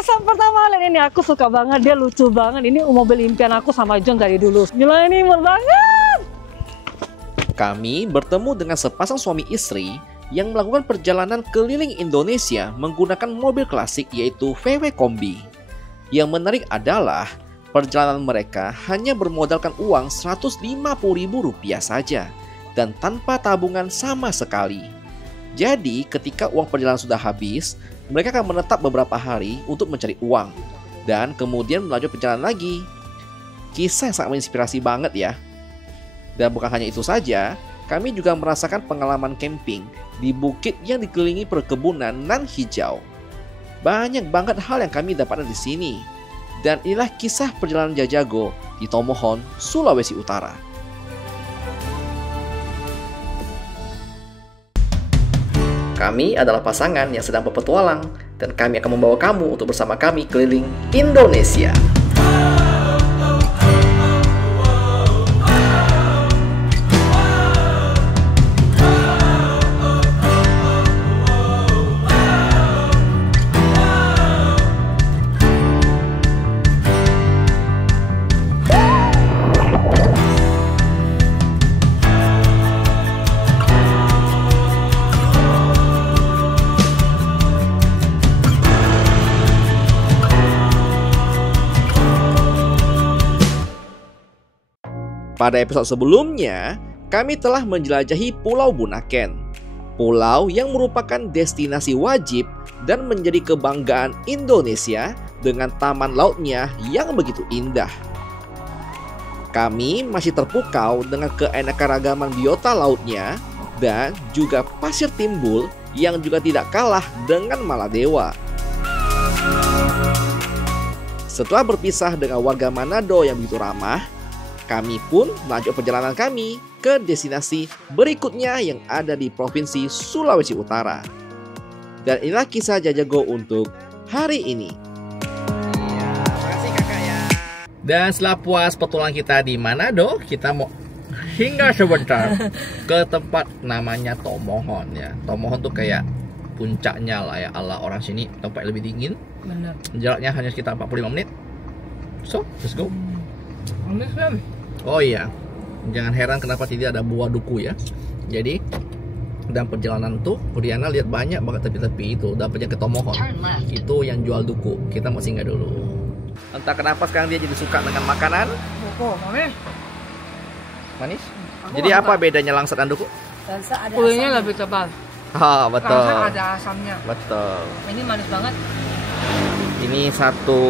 kesan pertama lihat ini, aku suka banget, dia lucu banget. Ini mobil impian aku sama John dari dulu. Gila, ini imut banget. Kami bertemu dengan sepasang suami istri yang melakukan perjalanan keliling Indonesia menggunakan mobil klasik yaitu VW Kombi. Yang menarik adalah perjalanan mereka hanya bermodalkan uang Rp150.000 saja dan tanpa tabungan sama sekali. Jadi ketika uang perjalanan sudah habis, mereka akan menetap beberapa hari untuk mencari uang dan kemudian melanjutkan perjalanan lagi. Kisah yang sangat menginspirasi banget ya. Dan bukan hanya itu saja, kami juga merasakan pengalaman camping di bukit yang dikelilingi perkebunan nan hijau. Banyak banget hal yang kami dapatkan di sini. Dan inilah kisah perjalanan Jajago di Tomohon, Sulawesi Utara. Kami adalah pasangan yang sedang berpetualang dan kami akan membawa kamu untuk bersama kami keliling Indonesia. Pada episode sebelumnya, kami telah menjelajahi Pulau Bunaken. Pulau yang merupakan destinasi wajib dan menjadi kebanggaan Indonesia dengan taman lautnya yang begitu indah. Kami masih terpukau dengan keanekaragaman biota lautnya dan juga pasir timbul yang juga tidak kalah dengan Maladewa. Setelah berpisah dengan warga Manado yang begitu ramah, kami pun melanjutkan perjalanan kami ke destinasi berikutnya yang ada di Provinsi Sulawesi Utara. Dan inilah kisah Jajago untuk hari ini. Ya, makasih kakak ya. Dan setelah puas petualangan kita di Manado, kita mau hingga sebentar ke tempat namanya Tomohon ya. Tomohon tuh kayak puncaknya lah ya, ala orang sini, tempat lebih dingin. Bener. Jaraknya hanya sekitar 45 menit. So, let's go. Oh iya, jangan heran kenapa tidak ada buah duku ya. Jadi dalam perjalanan tuh Riana lihat banyak banget tepi-tepi itu. Dapatnya ke Tomohon, itu yang jual duku. Kita mau singgah dulu. Entah kenapa sekarang dia jadi suka dengan makanan manis. Jadi apa bedanya langsat dan duku? Langsat ada kulitnya lebih tebal. Oh betul. Langsat ada asamnya. Betul. Ini manis banget. Ini satu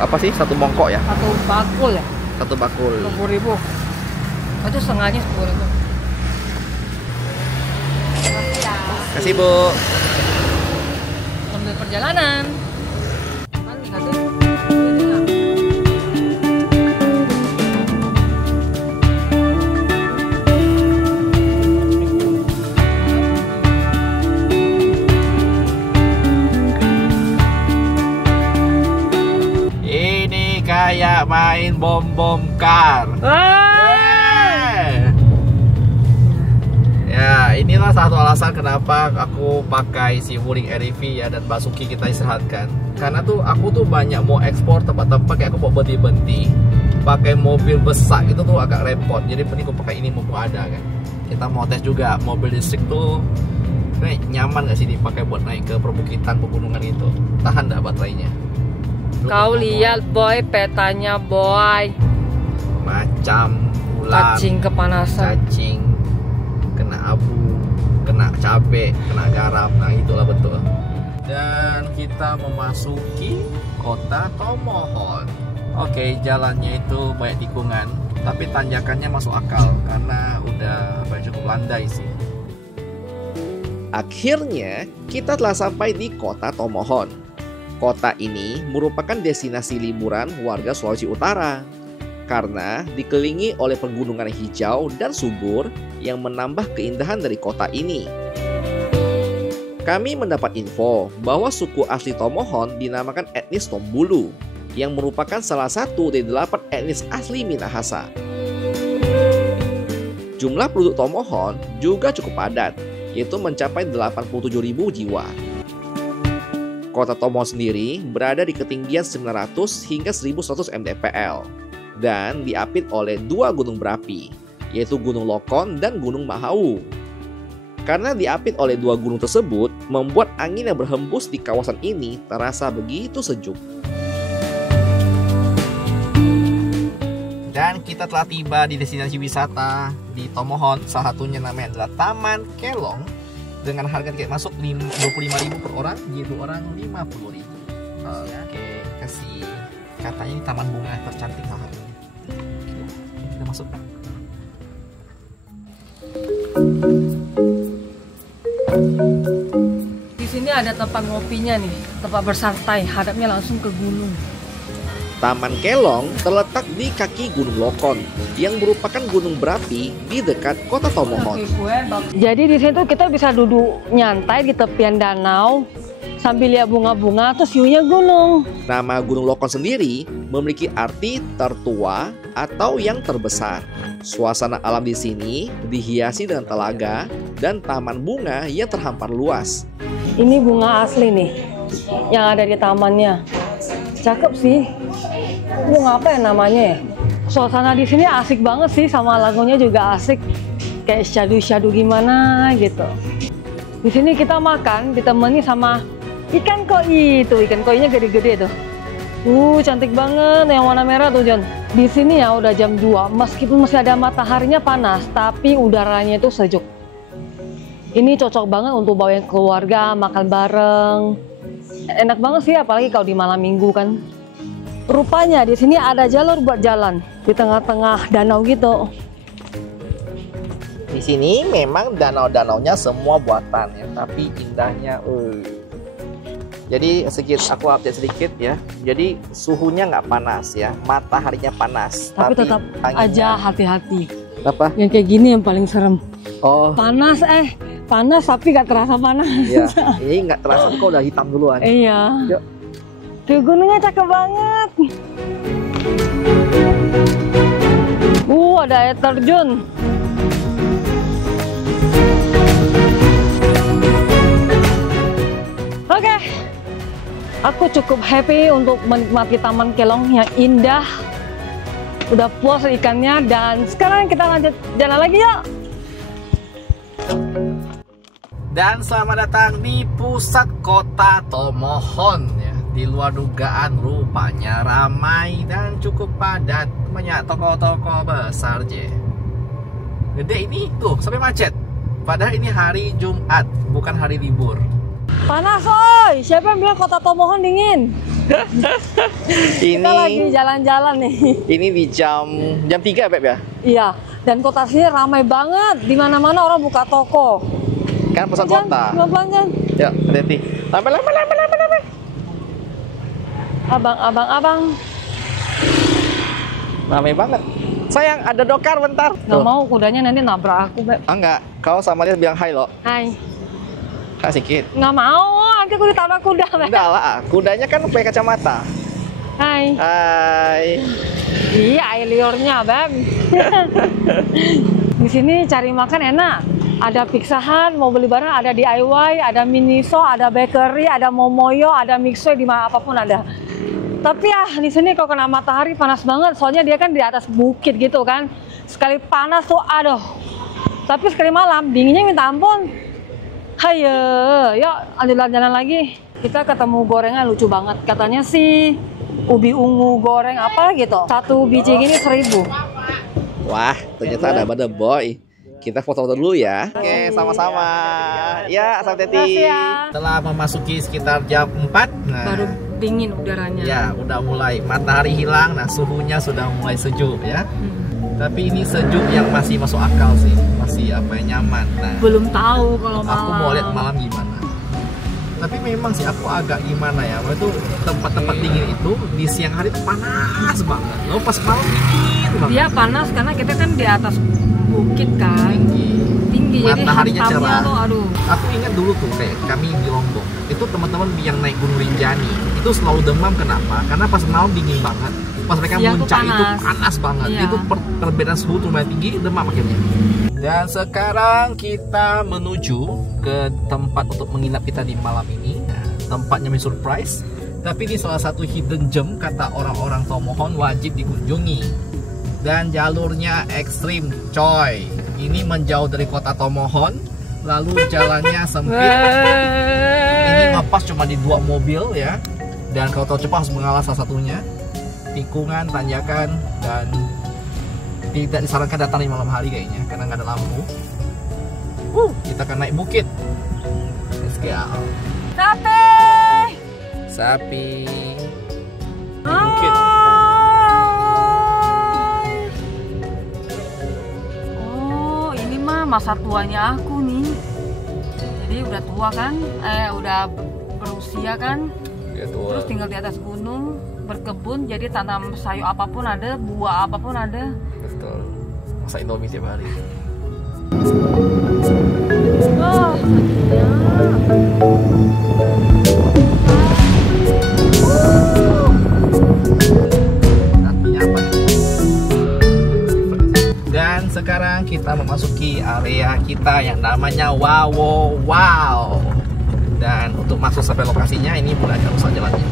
satu mongkok ya? Satu bakul ya? Satu bakul 20.000. Itu setengahnya 10.000. Kasih Bu. Sambil perjalanan. Kayak main bom kar. Ya, inilah satu alasan kenapa aku pakai si Wuling REV ya dan Basuki kita istirahatkan. Karena tuh aku tuh banyak mau ekspor tempat-tempat kayak aku mau berhenti. Pakai mobil besar itu tuh agak repot. Jadi mending aku pakai ini mumpung ada kan. Kita mau tes juga mobil listrik tuh nyaman gak sih dipakai buat naik ke perbukitan pegunungan itu. Tahan gak baterainya? Kau lihat boy petanya boy. Macam ular, Cacing kepanasan. cacing, kena abu, kena cabai, kena garam. Nah itulah betul. Dan kita memasuki kota Tomohon. Oke, jalannya itu banyak tikungan, tapi tanjakannya masuk akal karena udah cukup landai sih. Akhirnya kita telah sampai di kota Tomohon. Kota ini merupakan destinasi liburan warga Sulawesi Utara karena dikelilingi oleh pegunungan hijau dan subur yang menambah keindahan dari kota ini. Kami mendapat info bahwa suku asli Tomohon dinamakan etnis Tombulu yang merupakan salah satu dari 8 etnis asli Minahasa. Jumlah penduduk Tomohon juga cukup padat, yaitu mencapai 87.000 jiwa. Kota Tomohon sendiri berada di ketinggian 900 hingga 1100 mdpl dan diapit oleh dua gunung berapi, yaitu Gunung Lokon dan Gunung Mahau. Karena diapit oleh dua gunung tersebut, membuat angin yang berhembus di kawasan ini terasa begitu sejuk. Dan kita telah tiba di destinasi wisata di Tomohon. Salah satunya namanya adalah Taman Kelong. Dengan harga tiket masuk 25.000 per orang, jadi 2 orang 50.000. Oke, kasih. Katanya ini taman bunga tercantik banget. Kita masuk. Di sini ada tempat ngopinya nih, tempat bersantai, hadapnya langsung ke gunung. Taman Kelong terletak di kaki Gunung Lokon yang merupakan gunung berapi di dekat kota Tomohon. Jadi di sini tuh kita bisa duduk nyantai di tepian danau sambil lihat bunga-bunga terus view-nya gunung. Nama Gunung Lokon sendiri memiliki arti tertua atau yang terbesar. Suasana alam di sini dihiasi dengan telaga dan taman bunga yang terhampar luas. Ini bunga asli nih yang ada di tamannya. Cakep sih. Bunga apa ya namanya ya? Suasana di sini asik banget sih, sama lagunya juga asik. Kayak syadu-syadu gimana gitu. Di sini kita makan ditemani sama ikan koi itu, ikan koinya gede-gede tuh. Cantik banget yang warna merah tuh, John. Di sini ya udah jam 2, meskipun masih ada mataharinya panas, tapi udaranya itu sejuk. Ini cocok banget untuk bawa keluarga, makan bareng. Enak banget sih, apalagi kalau di malam minggu kan. Rupanya di sini ada jalur buat jalan di tengah-tengah danau gitu. Di sini memang danau-danaunya semua buatan ya, tapi indahnya. Jadi aku update sedikit ya. Jadi suhunya nggak panas ya, mataharinya panas. Tapi tetap aja hati-hati. Apa? Yang kayak gini yang paling serem. Oh. Panas tapi nggak terasa panas. Iya, ini nggak terasa kok udah hitam duluan. Iya. Yuk. Tuh gunungnya cakep banget. Ada air terjun. Oke. Aku cukup happy untuk menikmati Taman Kelong yang indah. Udah puas ikannya dan sekarang kita lanjut jalan lagi yuk. Dan selamat datang di pusat kota Tomohon ya. Di luar dugaan rupanya ramai dan cukup padat, banyak toko-toko besar je. Gede ini tuh sampai macet. Padahal ini hari Jumat, bukan hari libur. Panas oi, siapa yang bilang kota Tomohon dingin? Kita lagi jalan-jalan nih. Ini di jam 3 Beb ya? Iya, dan kota sini ramai banget. Di mana-mana orang buka toko. Kan pusat kota. Pelan-pelan. Yuk, hati-hati. Lambat. Abang. Ramai banget. Sayang, ada dokar bentar. Nggak mau kudanya nanti nabrak aku, Beb. Enggak, kau sama dia bilang hai loh. Hai. Hai sedikit. Nggak mau, nanti aku ditabrak kuda, Beb. Enggak lah, kudanya kan pakai kacamata. Hai. Hai. Iya, air liurnya, Beb. Di sini cari makan enak. Ada Pizza Hut, mau beli barang ada DIY, ada Miniso, ada bakery, ada Momoyo, ada Mixway, di mana apapun ada. Tapi ya di sini kalau kena matahari panas banget, soalnya dia kan di atas bukit gitu kan. Sekali panas tuh, aduh. Tapi sekali malam dinginnya minta ampun. Hayo, yuk lanjut jalan lagi. Kita ketemu gorengan lucu banget. Katanya sih ubi ungu goreng apa gitu. Satu biji gini 1.000. Wah, ternyata ada boy. Kita foto dulu ya. Oke, sama-sama. Ya, sampai Setelah memasuki sekitar jam 4, baru dingin udaranya. Ya, udah mulai matahari hilang, nah suhunya sudah mulai sejuk ya. Tapi ini sejuk yang masih masuk akal sih, masih nyaman. Nah, belum tahu kalau malam. Aku mau lihat malam gimana. Tapi memang sih aku agak gimana ya, itu tempat-tempat dingin itu di siang hari itu panas banget. Loh pas malam dingin banget. Dia panas karena kita kan di atas bukit kan. Tinggi jadi mataharinya cerah. Tuh, aduh. Aku ingat dulu tuh kayak kami di Lombok. Itu teman-teman yang naik Gunung Rinjani itu selalu demam. Kenapa? Karena pas malam dingin banget. Pas mereka muncak itu panas banget. Iya. Itu perbedaan suhu tuh lumayan tinggi, demam akhirnya. Dan sekarang kita menuju ke tempat untuk menginap kita di malam ini. Nah, tempatnya surprise. Tapi ini salah satu hidden gem kata orang-orang Tomohon, wajib dikunjungi. Dan jalurnya ekstrim, coy. Ini menjauh dari kota Tomohon, lalu jalannya sempit. Ini ngepas cuma di 2 mobil ya. Dan kalau tol cepat harus mengalah salah satunya. Tikungan, tanjakan, dan tidak disarankan datang di malam hari kayaknya karena nggak ada lampu. Kita akan naik bukit. Let's go. Sapi. Naik bukit. Oh, ini mah masa tuanya aku nih. Jadi udah tua kan? Udah berusia kan? Ya, tua. Terus tinggal di atas gunung, berkebun, jadi tanam sayur apapun ada, buah apapun ada. Betul. Masak Indomie tiap hari. Oh, Artinya apa? Dan sekarang kita memasuki area kita yang namanya Wow. Dan untuk masuk sampai lokasinya ini mulai agak rusak jalannya.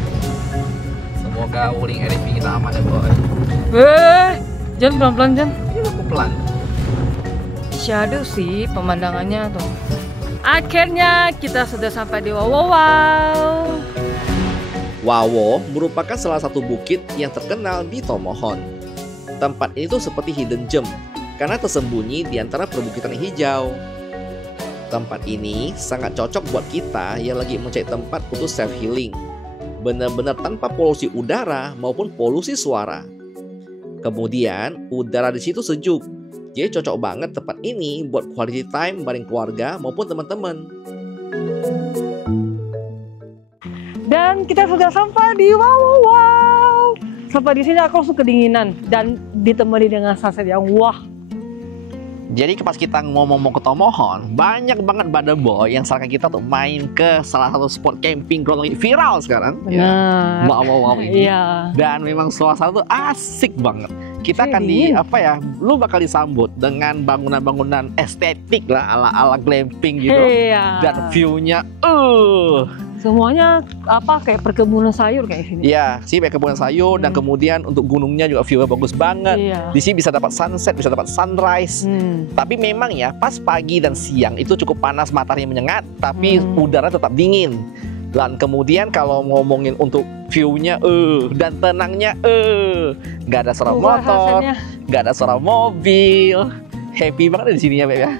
Semoga wuling RV kita aman ya boy. Jan pelan-pelan Jan. Ini aku pelan. Shadow sih pemandangannya tuh. Akhirnya kita sudah sampai di Wow. Wawo merupakan salah satu bukit yang terkenal di Tomohon. Tempat ini tuh seperti hidden gem karena tersembunyi di antara perbukitan hijau. Tempat ini sangat cocok buat kita yang lagi mencari tempat untuk self healing. Benar-benar tanpa polusi udara maupun polusi suara. Kemudian udara di situ sejuk. Jadi cocok banget tempat ini buat quality time bareng keluarga maupun teman-teman. Dan kita sudah sampai di Wow. Sampai di sini aku langsung kedinginan dan ditemani dengan sunset yang wah. Jadi pas kita ngomong ke Tomohon, banyak banget badan boy yang sarankan kita untuk main ke salah satu spot camping ground yang viral sekarang. Benar. Wow ini. Iya. Dan memang suasana tuh asik banget. Kita akan lu bakal disambut dengan bangunan-bangunan estetik lah ala-ala glamping gitu. Iya. Dan view-nya semuanya kayak perkebunan sayur kayak sini. Iya, sih kayak perkebunan sayur dan kemudian untuk gunungnya juga view-nya bagus banget. Iya. Di sini bisa dapat sunset, bisa dapat sunrise. Tapi memang ya pas pagi dan siang itu cukup panas, matahari menyengat, tapi udara tetap dingin. Dan kemudian kalau ngomongin untuk view-nya dan tenangnya nggak ada suara motor, nggak ada suara mobil. Happy banget di sini ya, Beb ya.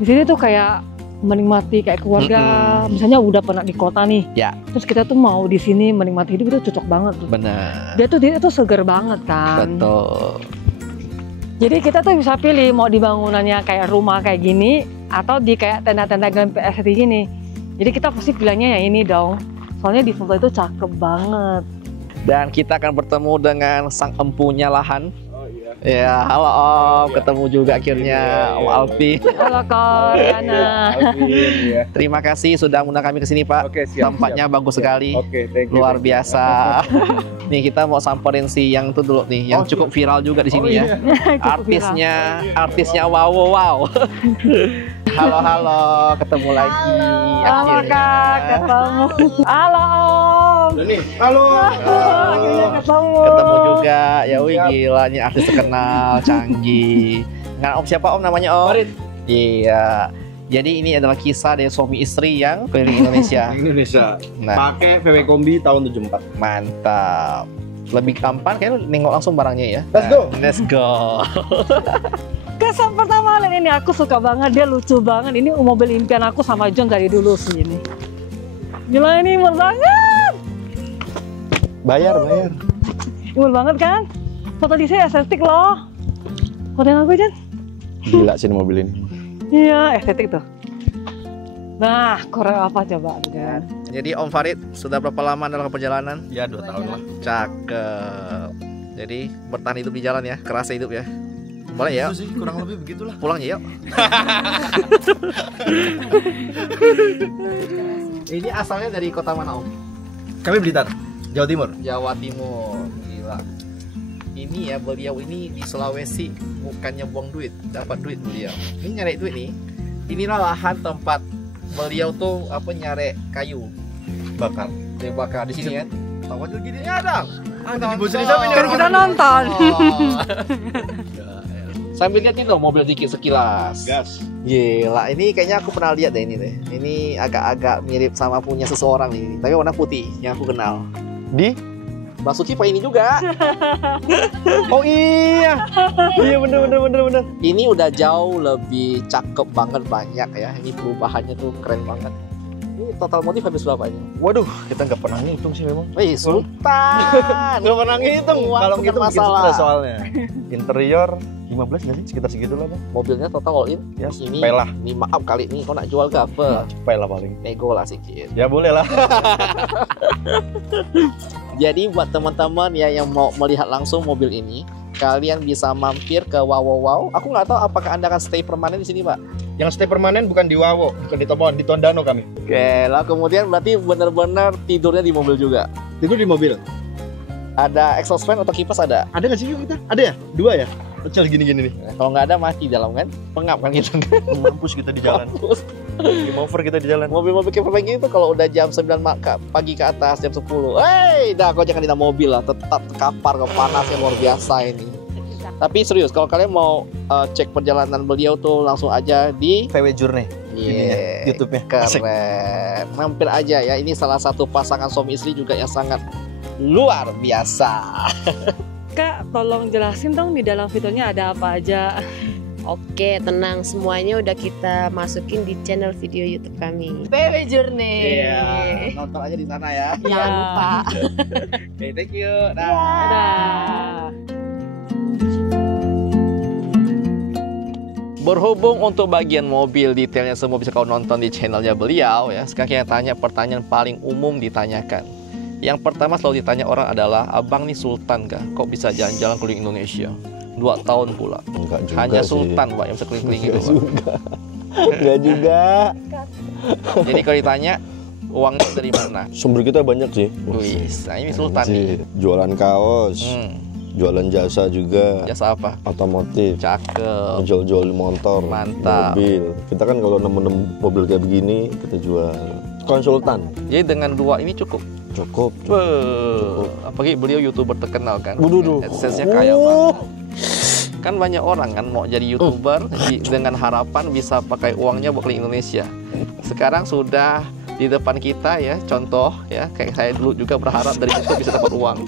Di sini tuh kayak menikmati kayak keluarga, misalnya udah pernah di kota nih, ya. Terus kita tuh mau di sini menikmati hidup itu cocok banget tuh. Benar. Dia tuh seger banget kan. Betul. Jadi kita tuh bisa pilih mau di bangunannya kayak rumah kayak gini atau di kayak tenda-tenda glamping seperti gini. Jadi kita pasti pilihnya yang ini dong. Soalnya di foto itu cakep banget. Dan kita akan bertemu dengan sang empunya lahan. Ya, halo Om, ketemu juga akhirnya Om Alfi. Halo Kak Riana. Terima kasih sudah mengundang kami ke sini Pak. Oke, siap, Tempatnya bagus sekali. Oke, thank you. Luar biasa. Nih kita mau samperin si yang itu dulu nih, yang cukup viral juga di sini ya. Artisnya wow. Halo, ketemu lagi. Halo Kak, ketemu. Halo Om. Halo. Akhirnya ketemu. Ketemu juga. Ya wih gila nih artis terkenal, canggih. Nah, Om siapa Om namanya Om? Farid. Iya. Jadi ini adalah kisah dari suami istri yang keliling Indonesia. Nah, Pakai VW Kombi tahun 74. mantap. Lebih gampang kayaknya lu nengok langsung barangnya ya. Let's go. Let's go. Kesan pertama lihat ini aku suka banget, dia lucu banget. Ini mobil impian aku sama John dari dulu sih ini. Gila ini imut banget. Bayar. Imut banget kan? Foto di sini estetik loh. Fotoin aku John. Gila sih mobil ini. Iya estetik tuh. Nah, Korea apa coba kan? Jadi Om Farid sudah berapa lama dalam perjalanan? Ya 2 tahun lah. Cakep. Jadi bertahan hidup di jalan ya, kerasa hidup ya. Boleh ya? Itu sih kurang lebih begitulah. Pulang ya yuk. Ini asalnya dari kota mana Om? Kami Blitar, Jawa Timur. Jawa Timur. Gila. Ini ya beliau ini di Sulawesi bukannya buang duit, dapat duit beliau. Ini nyari duit nih. Inilah lahan tempat beliau tuh nyari kayu. bakar. Dibakar di sini kan. Tahu aja gini ya dong. Nonton. Dibocorin siapa ini? Kan kita nonton. Sambil lihat nih dong mobil dikit sekilas. Gas. Gila, ini kayaknya aku pernah lihat deh ini deh. Ini agak-agak mirip sama punya seseorang nih. Tapi warna putih yang aku kenal. Di? Basuki Pak ini juga. Oh iya. Iya bener. Ini udah jauh lebih cakep banget, banyak ya. Ini perubahannya tuh keren banget. Ini total motif habis berapa ini? Waduh, kita nggak pernah ngitung sih memang. Wih, Sultan. Nggak pernah ngitung. Uang Kalau bukan ngitung bikin masalah. stres soalnya. Interior 15 nggak sih? Sekitar segitu lah. Mobilnya total all in. Ya, Ini, cepet lah. ini maaf kali ini kau nak jual ke apa? Cepet lah paling. Nego lah sedikit. Ya boleh lah. Jadi buat teman-teman ya yang mau melihat langsung mobil ini, kalian bisa mampir ke Wow. Aku nggak tahu apakah Anda akan stay permanen di sini, Pak. Yang stay permanen bukan di Wawo, bukan di Tobon, di Tondano kami. Oke, lah kemudian berarti benar-benar tidurnya di mobil juga. Tidur di mobil. Ada exhaust fan atau kipas ada? Ada nggak sih kita? Ada ya? 2 ya? Kecil gini-gini nih. Nah, kalau nggak ada mati dalam kan? Pengap kan gitu kan? Mampus kita di jalan. Mampus. Game over kita di jalan. Mobil-mobil kayak begini tuh kalau udah jam 9 pagi ke atas, jam 10. Dah kau jangan di dalam mobil lah, tetap terkapar ke panasnya luar biasa ini. Tapi serius, kalau kalian mau cek perjalanan beliau tuh langsung aja di VW Journey. yeah, YouTube-nya. keren. Mampir aja ya, ini salah satu pasangan suami istri juga yang sangat luar biasa. Kak, tolong jelasin dong di dalam fiturnya ada apa aja. Oke, tenang, semuanya udah kita masukin di channel video YouTube kami. PW Journey. Nonton aja di sana ya. Jangan lupa. Oke, thank you. Dadah. Berhubung untuk bagian mobil detailnya semua bisa kau nonton di channelnya beliau ya. Sekarang kita tanya pertanyaan paling umum ditanyakan. Yang pertama selalu ditanya orang adalah, abang nih Sultan kah? Kok bisa jalan-jalan keliling Indonesia? 2 tahun pula. Enggak juga Hanya sih. Sultan Pak yang bisa keliling-keliling gitu Pak. Enggak juga. Jadi kalau ditanya uangnya dari mana? Sumber kita banyak sih. Wih, nah ini Sultan nih. Jualan kaos, Hmm, jualan jasa juga, jasa apa? otomotif, Cakep. jual motor, Mantap. mobil. Kita kan kalau nemu mobil kayak begini kita jual. Konsultan. Jadi dengan 2 ini cukup. Cukup. Apalagi beliau YouTuber terkenal kan. Waduh. AdSense-nya kaya banget. Kan banyak orang kan mau jadi YouTuber dengan harapan bisa pakai uangnya buat keliling Indonesia. Sekarang sudah di depan kita ya, contoh ya, kayak saya dulu juga berharap dari YouTube bisa dapat uang.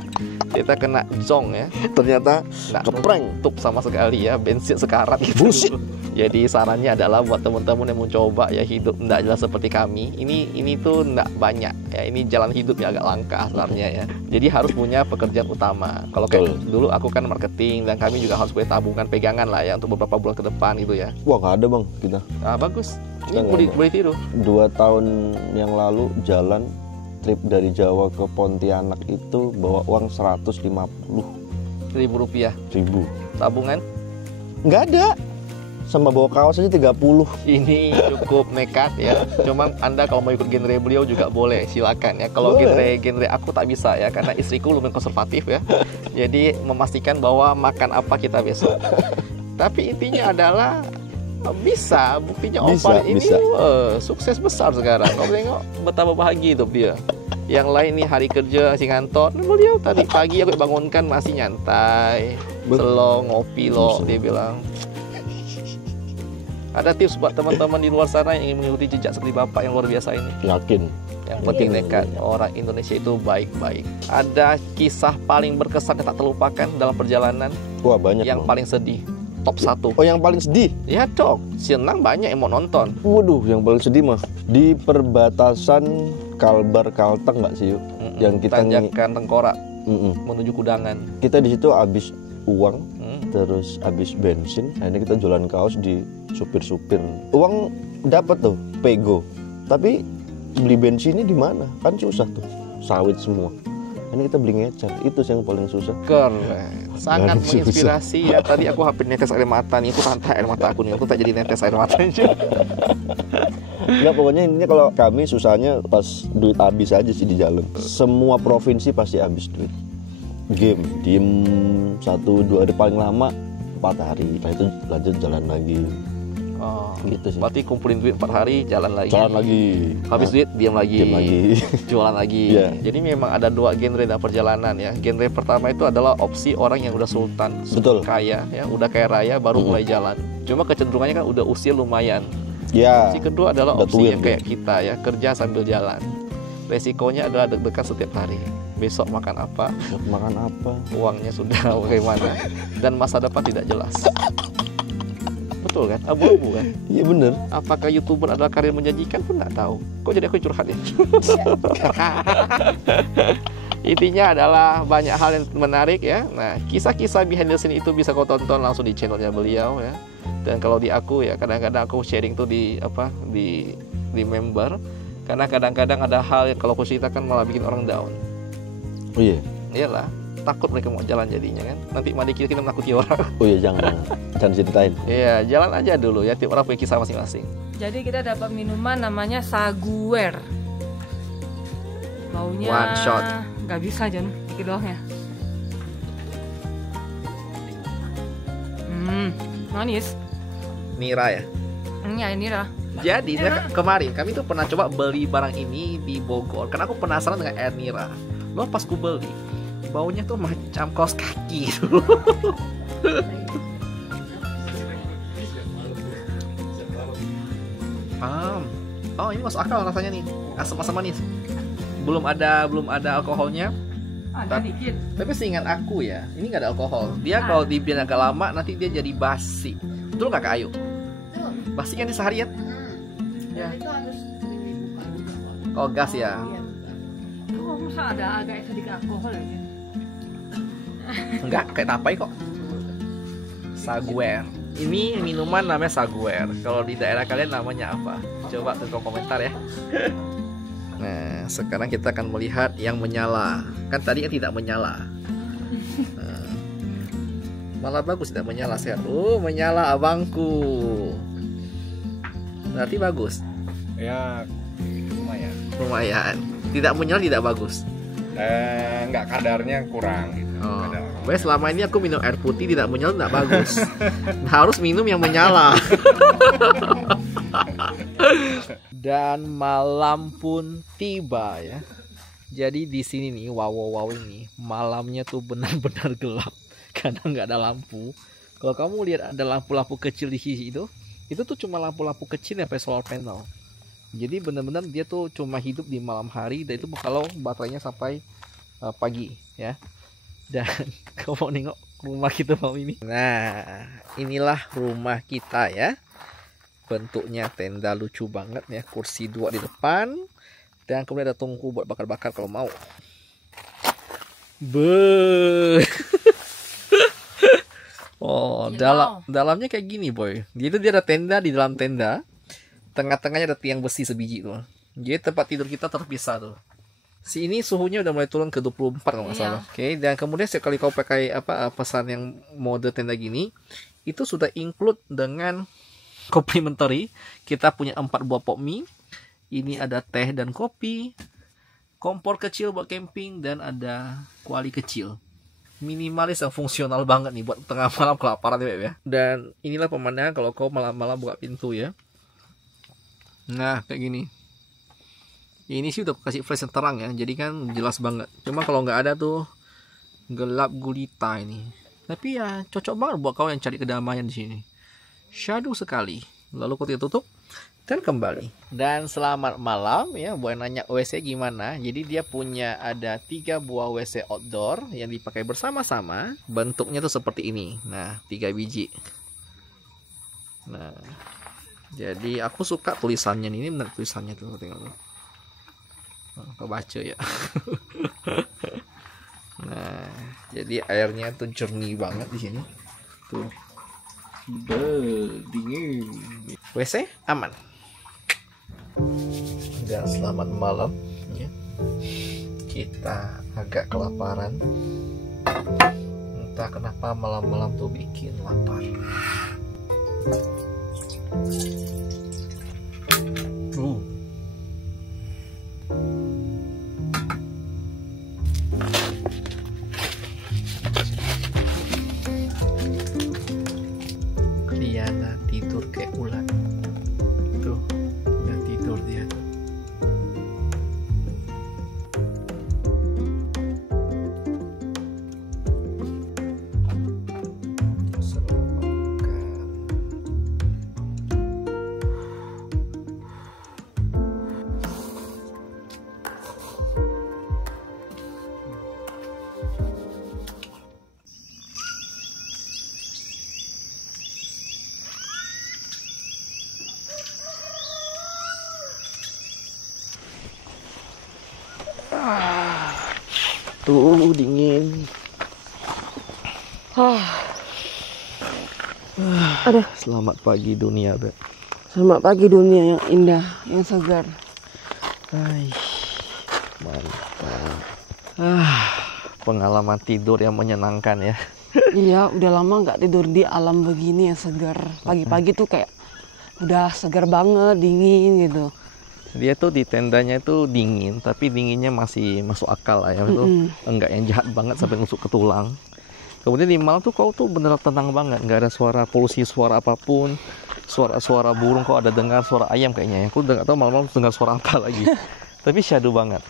Kita kena zong ya, Ternyata nggak keprank. nutup sama sekali ya, bensin sekarat gitu. Bullshit. Jadi sarannya adalah buat teman-teman yang mencoba ya hidup tidak jelas seperti kami. Ini tuh tidak banyak ya, ini jalan hidup yang agak langka sebenarnya ya. Jadi harus punya pekerjaan utama. Kalau kayak dulu aku kan marketing dan kami juga harus punya tabungan pegangan lah ya untuk beberapa bulan ke depan gitu ya. Wah nggak ada bang kita. Ah, bagus. Kita Ini nggak boleh tiru. 2 tahun yang lalu jalan trip dari Jawa ke Pontianak itu bawa uang 150.000. Rp1.000. Tabungan Nggak ada. Sama bawa kaos aja 30. ini cukup nekat ya. Cuman Anda kalau mau ikut genre beliau juga boleh, silakan ya. Kalau Boleh. genre aku tak bisa ya, karena istriku lumayan konservatif ya. Jadi memastikan bahwa makan apa kita besok. Tapi intinya adalah bisa, buktinya Bisa, Opal ini bisa. sukses besar sekarang. Kau tengok betapa bahagia hidup dia. Yang lain nih hari kerja masih ngantor, beliau tadi pagi aku bangunkan masih nyantai, slow ngopi loh, dia bilang. Ada tips buat teman-teman di luar sana yang ingin mengikuti jejak seperti Bapak yang luar biasa ini? Yakin. Yang penting nekat, orang Indonesia itu baik-baik. Ada kisah paling berkesan yang tak terlupakan dalam perjalanan? Wah banyak. Yang Bang. paling sedih, top 1. Oh yang paling sedih. Ya dong, senang banyak yang mau nonton. Waduh, yang paling sedih mah di perbatasan Kalbar Kalteng nggak sih yuk? Yang kita Tanjakan Tengkorak Mm-mm. menuju Kudangan. Kita di situ habis uang, Hmm. terus habis bensin. Akhirnya kita jualan kaos di supir-supir. Uang dapat tuh, pego. Tapi beli bensinnya di mana? Kan susah tuh, sawit semua. Ini kita beli ngecer, itu sih yang paling susah. Keren, sangat Susah. menginspirasi ya. Tadi aku hampir netes air mata nih, aku santai air mata aku nih, aku tak jadi netes air mata juga. Enggak, pokoknya intinya kalau kami susahnya pas duit habis aja sih di jalan. Semua provinsi pasti habis duit. Game, diem 1-2 hari paling lama 4 hari. Setelah itu lanjut jalan lagi. Oh, gitu sih. berarti kumpulin duit 4 hari, jalan lagi. Jalan lagi. Habis duit, diam lagi. Diam lagi. Jualan lagi. Iya. Jadi memang ada 2 genre dalam perjalanan ya. Genre pertama itu adalah opsi orang yang udah sultan, Betul. kaya ya, udah kaya raya baru mulai jalan. Cuma kecenderungannya kan udah usia lumayan. Ya. Opsi kedua adalah udah opsi tuir yang dia. kayak kita ya, kerja sambil jalan. Resikonya adalah deg-degan setiap hari. Besok makan apa, Makan apa? uangnya sudah bagaimana, dan masa depan tidak jelas. Betul kan? Abu-abu kan? Iya bener. Apakah YouTuber adalah karir menjanjikan pun nggak tahu. Kok jadi aku curhat ya? Intinya adalah banyak hal yang menarik ya. Nah, kisah-kisah behind the scene itu bisa kau tonton langsung di channelnya beliau ya. Dan kalau di aku ya, kadang-kadang aku sharing tuh di member. Karena kadang-kadang ada hal yang kalau aku ceritakan malah bikin orang down. Oh iya. Iyalah, takut mereka mau jalan jadinya kan. Nanti mandi kita menakuti orang. Oh iya jangan. Jangan ceritain. Iya, jalan aja dulu ya. Tiap orang punya kisah masing-masing. Jadi kita dapat minuman namanya Saguer. Baunya One shot. Gak bisa Jon, dikit doang ya. Manis. Nira ya. Ya ini lah. Jadi kemarin kami tuh pernah coba beli barang ini di Bogor. Karena aku penasaran dengan air Nira. Lo pas ku beli, baunya tuh macam kaos kaki gitu. Oh ini masuk akal rasanya nih, asam-asam manis. Belum ada alkoholnya. Ada dikit. Tapi seingat aku ya, ini nggak ada alkohol. Dia kalau dibiarkan agak lama nanti dia jadi basi. Betul nggak Kak Ayu? Basi kan di seharian. Ya. Oh gas ya. Oh masa ada agak sedikit alkohol ya? Enggak, kayak tapai kok. Saguer. Ini minuman namanya Saguer. Kalau di daerah kalian namanya apa? Coba tulis komentar ya. Nah, sekarang kita akan melihat yang menyala. Kan tadi kan tidak menyala. Nah, malah bagus tidak menyala sehat. Oh, menyala abangku. Berarti bagus. Ya lumayan. Lumayan. Tidak menyala tidak bagus. Enggak, kadarnya kurang gitu. Oh. Kadar. Wes selama ini aku minum air putih tidak menyala tidak bagus. Harus minum yang menyala. Dan malam pun tiba ya. Jadi di sini nih wow ini malamnya tuh benar-benar gelap karena nggak ada lampu. Kalau kamu lihat ada lampu-lampu kecil di sisi itu tuh cuma lampu-lampu kecil yang pakai solar panel. Jadi benar-benar dia tuh cuma hidup di malam hari dan itu kalau baterainya sampai pagi ya. Dan kamu mau nengok rumah kita malam ini. Nah, inilah rumah kita ya. Bentuknya tenda lucu banget ya. Kursi 2 di depan. Dan kemudian ada tungku buat bakar-bakar kalau mau. Oh, dalamnya kayak gini boy. Jadi dia ada tenda di dalam tenda. Tengah-tengahnya ada tiang besi sebiji tuh. Jadi tempat tidur kita terpisah tuh. Ini suhunya udah mulai turun ke 24 kalau nggak salah. Oke, dan kemudian sekali kau pakai pesan yang mode tenda gini, itu sudah include dengan complimentary. Kita punya 4 buah pop mie. Ini ada teh dan kopi, kompor kecil buat camping, dan ada kuali kecil. Minimalis yang fungsional banget nih buat tengah malam kelaparan ya. Dan inilah pemandangan kalau kau malam-malam buka pintu ya. Nah, kayak gini. Ini sih udah kasih flash yang terang ya, jadi kan jelas banget. Cuma kalau nggak ada tuh gelap gulita ini. Tapi ya cocok banget buat kau yang cari kedamaian di sini. Shadow sekali. Lalu kau tutup dan kembali. Dan selamat malam ya. Buat nanya WC gimana? Jadi dia punya ada 3 buah WC outdoor yang dipakai bersama-sama. Bentuknya tuh seperti ini. Nah, 3 biji. Nah, jadi aku suka tulisannya ini. Benar tulisannya tuh, tengok tuh. Kau baca ya. Nah, jadi airnya tuh jernih banget di sini. Tuh. Dingin. WC aman. Dan selamat malam ya. Kita agak kelaparan. Entah kenapa malam-malam tuh bikin lapar. Liana tidur kayak ulat. dingin. Aduh, Selamat pagi dunia, Beb. selamat pagi dunia yang indah, yang segar. Hai, mantap. Pengalaman tidur yang menyenangkan ya. Iya, udah lama nggak tidur di alam begini yang segar. Pagi-pagi tuh kayak udah segar banget, dingin gitu. Dia tuh di tendanya itu dingin, tapi dinginnya masih masuk akal lah ya. Itu enggak yang jahat banget sampai nusuk ke tulang. Kemudian di malam tuh kau tuh beneran tenang banget, nggak ada suara polusi, suara apapun, suara burung. Kau ada dengar suara ayam kayaknya. Aku udah nggak tahu malam-malam dengar suara apa lagi. Tapi syahdu banget.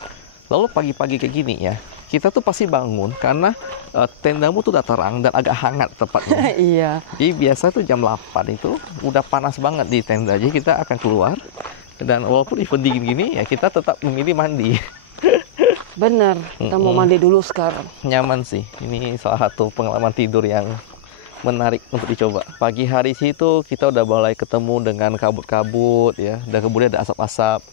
Lalu pagi-pagi kayak gini ya, kita tuh pasti bangun karena tendamu tuh udah terang dan agak hangat tepatnya. Iya. Jadi biasa tuh jam 8 itu udah panas banget di tenda. Jadi kita akan keluar dan walaupun even dingin gini ya kita tetap memilih mandi. Bener, kita mau mandi dulu sekarang. Nyaman sih. Ini salah satu pengalaman tidur yang menarik untuk dicoba. Pagi hari situ kita udah mulai ketemu dengan kabut-kabut ya, dan kemudian ada asap-asap.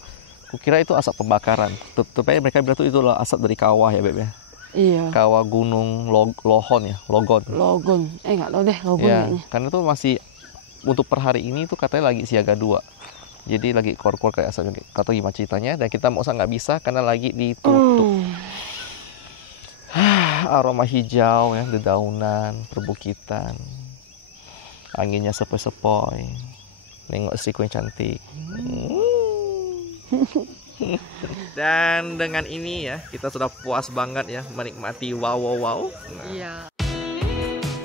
Kukira itu asap pembakaran. Tapi mereka bilang itu adalah asap dari kawah ya, Beb ya. Iya. Kawah gunung Logon. Logon. Nggak tahu deh Logon Ya, kayaknya. karena itu masih untuk per hari ini tuh katanya lagi siaga 2. Jadi lagi keluar kayak asal kata gimana ceritanya, dan kita mau nggak bisa karena lagi ditutup. Aroma hijau ya, dedaunan, perbukitan, anginnya sepoi-sepoi, nengok istriku yang cantik. Dan dengan ini ya kita sudah puas banget ya menikmati wow. Iya.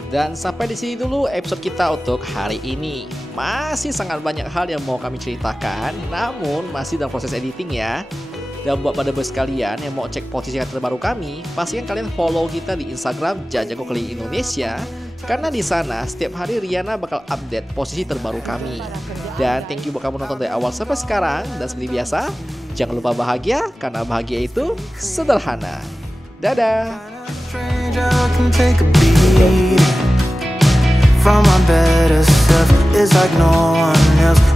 Dan sampai di sini dulu episode kita untuk hari ini. Masih sangat banyak hal yang mau kami ceritakan, namun masih dalam proses editing ya. Dan buat pada bos kalian yang mau cek posisi terbaru kami, pastikan kalian follow kita di Instagram Jajago Keliling Indonesia. Karena di sana setiap hari Riana bakal update posisi terbaru kami. Dan thank you buat kamu nonton dari awal sampai sekarang. Dan seperti biasa, jangan lupa bahagia karena bahagia itu sederhana. Dadah. Stranger can take a beat from my better self. It's like no one else.